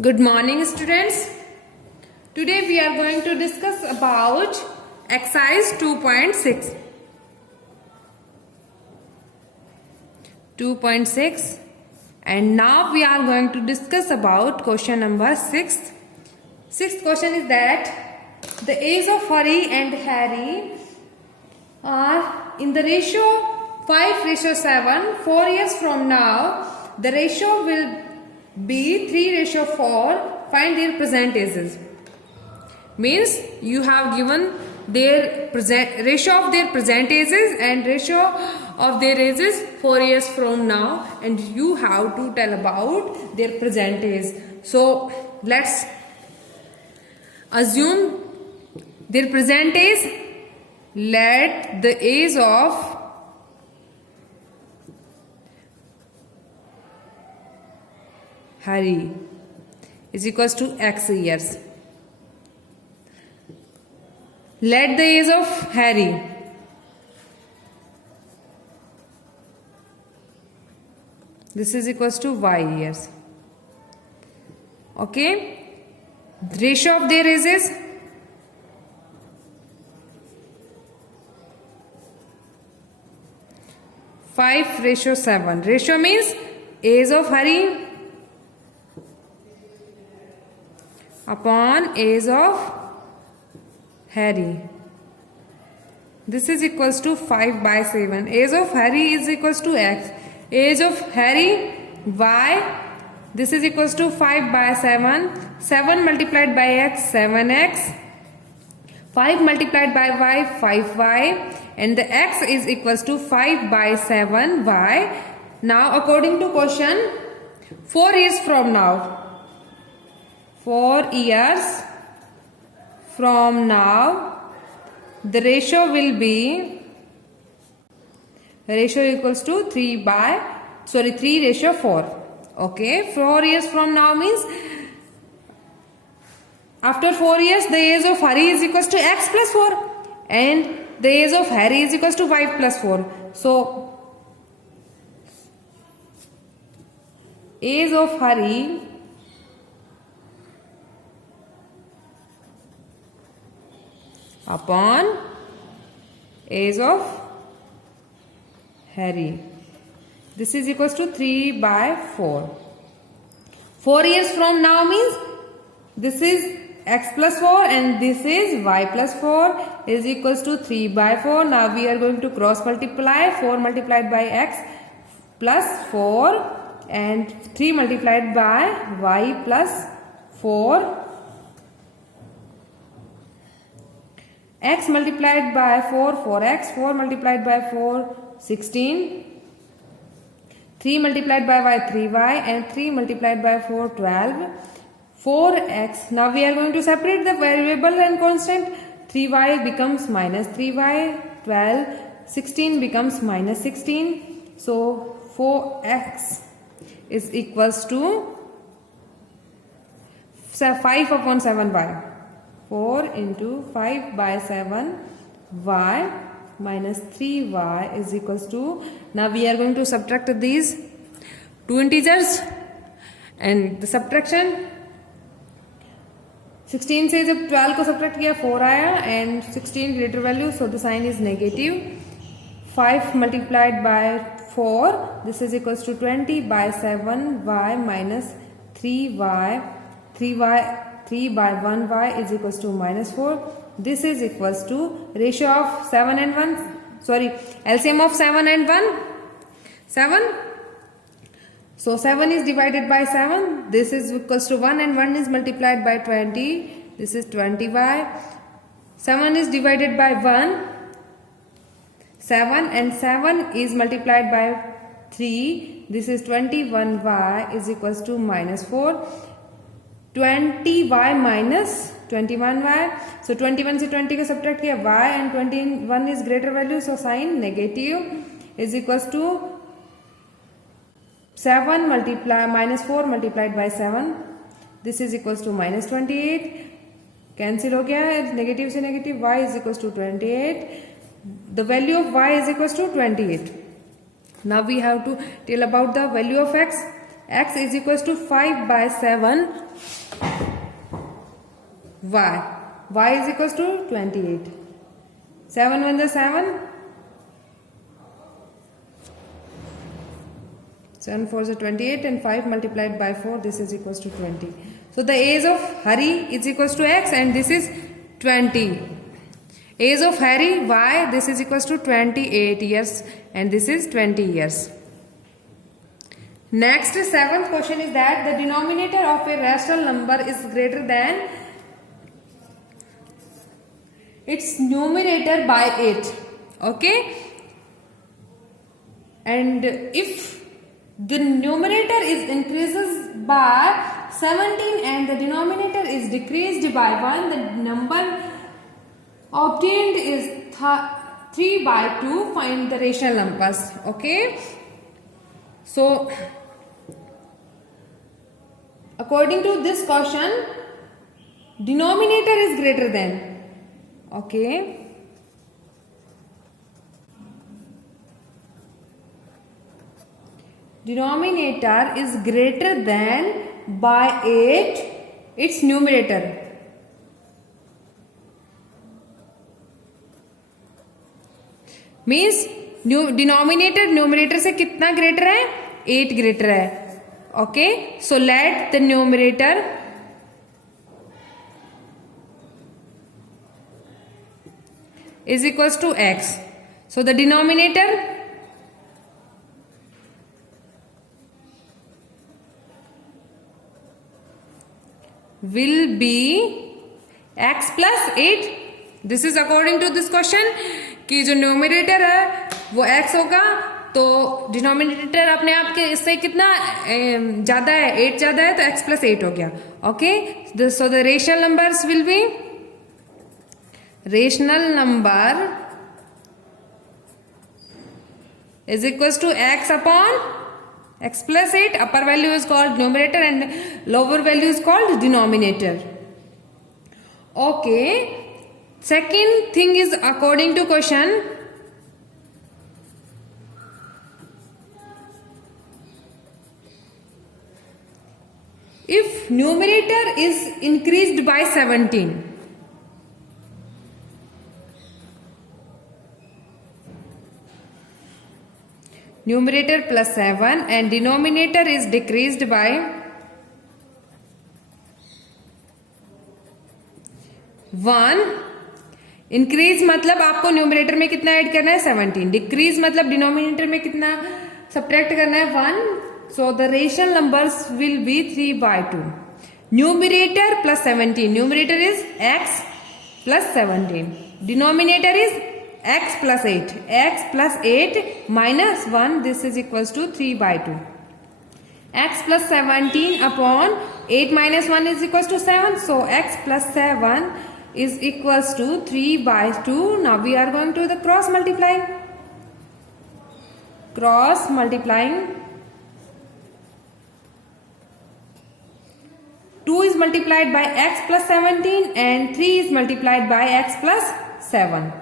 Good morning, students. Today we are going to discuss about exercise 2.6. 2.6 and now we are going to discuss about question number 6. Sixth question is that the age of Hari and Harry are in the ratio 5:7. 4 years from now, the ratio will be 3:4. Find their present ages. Means you have given their present ratio of their present ages and ratio of their ages 4 years from now, and you have to tell about their present age. So let's assume their present age. Let the age of Hari is equals to X years. Let the age of Harry this is equals to Y years. Okay. The ratio of their ages five ratio 7. Ratio means age of Hari upon age of Harry. This is equals to 5/7. Age of Harry is equals to X. Age of Harry Y. This is equals to 5/7. 7 multiplied by X 7X. 5 multiplied by Y 5Y. And the X is equals to 5/7Y. Now according to question, 4 years from now. 4 years from now, the ratio will be ratio equals to 3/4. Okay, 4 years from now means after 4 years the age of Hari is equals to X plus 4 and the age of Harry is equals to 5 plus 4. So age of Hari upon age of Harry. This is equals to 3/4. 4 years from now means this is X plus 4 and this is Y plus 4 is equals to 3/4. Now we are going to cross multiply. 4 multiplied by X plus 4 and 3 multiplied by Y plus 4. X multiplied by 4 4x. 4 multiplied by 4 16. 3 multiplied by Y 3y and 3 multiplied by 4 12. 4x. Now we are going to separate the variable and constant. 3y becomes minus 3y. 12. 16 becomes minus 16. So 4x is equals to 5/7y. 4 into 5/7 y minus 3y is equals to, now we are going to subtract these two integers and the subtraction 16 से जब 12 को subtract किया 4 आया and 16 greater value, so the sign is negative. 5 multiplied by 4 this is equals to 20/7y minus 3y. 3/1y is equals to minus 4. This is equals to ratio of 7 and 1. Sorry, LCM of 7 and 1. 7. So 7 is divided by 7. This is equals to 1 and 1 is multiplied by 20. This is 20y. 7 is divided by 1. 7 and 7 is multiplied by 3. This is 21y is equals to minus 4. 20y minus 21y. So 21 से 20 को subtract किया y and 21 is greater value, so sign negative is equals to 7 multiply minus 4 multiplied by 7. This is equals to minus 28. Cancel हो गया है negative से negative. Y is equals to 28. The value of y is equals to 28. Now we have to tell about the value of x. x is equals to 5 by 7 y is equals to 28. 7 1 the 7, 7 4 is 28 and 5 multiplied by 4, this is equals to 20. So the age of Hari is equals to x and this is 20. Age of Hari y, this is equals to 28 years and this is 20 years. Next, seventh question is that the denominator of a rational number is greater than its numerator by 8. Okay, and if the numerator is increases by 17 and the denominator is decreased by 1, the number obtained is 3 by 2. Find the rational numbers. Okay, so according to this question, denominator is greater than. Okay, denominator is greater than by 8 its numerator. Means denominator numerator से कितना greater है? 8 greater है. Okay, so let the numerator is equals to x. So the denominator will be x plus 8. This is according to this question कि जो numerator है वो x होगा, तो डिनोमिनेटर अपने आप के इससे कितना ज्यादा है? 8 ज्यादा है, तो x plus 8 हो गया. Okay, so the rational numbers will be rational number is equals to x upon x plus 8. Upper value is called numerator and lower value is called denominator. Okay, second thing is according to question, if numerator is increased by 17, numerator plus 7 and denominator is decreased by 1. Increase मतलब आपको numerator में कितना add करना है? 17. Decrease मतलब denominator में कितना subtract करना है? 1. So the rational numbers will be 3 by 2. Numerator plus 17. Numerator is x plus 17. Denominator is x plus 8. x plus 8 minus 1, this is equals to 3 by 2. x plus 17 upon 8 minus 1 is equals to 7. So x plus 7 is equals to 3 by 2. Now we are going to the cross multiplying. Cross multiplying. 2 is multiplied by x plus 17 and 3 is multiplied by x plus 7.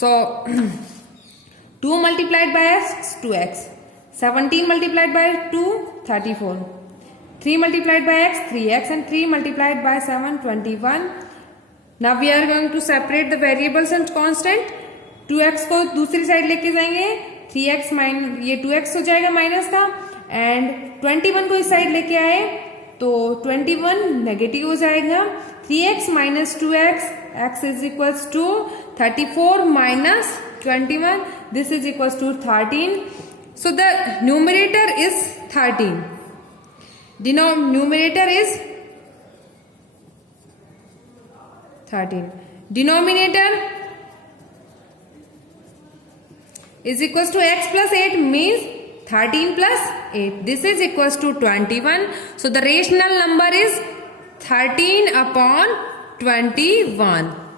So 2 multiplied by x, 2x. 17 multiplied by 2, 34. 3 multiplied by x, 3x, and 3 multiplied by 7, 21. Now we are going to separate the variables and constant. 2x को दूसरी side लेके जाएंगे, 3x minus ये 2x हो जाएगा minus का, and 21 को इस साइड लेके आए तो 21 नेगेटिव हो जाएगा. 3x minus 2x, x is equals to 34 minus 21. This is equals to 13. So the numerator is 13. Numerator is 13. Denominator is equals to x plus 8 means 13 plus 8. This is equals to 21. So the rational number is 13 upon 21.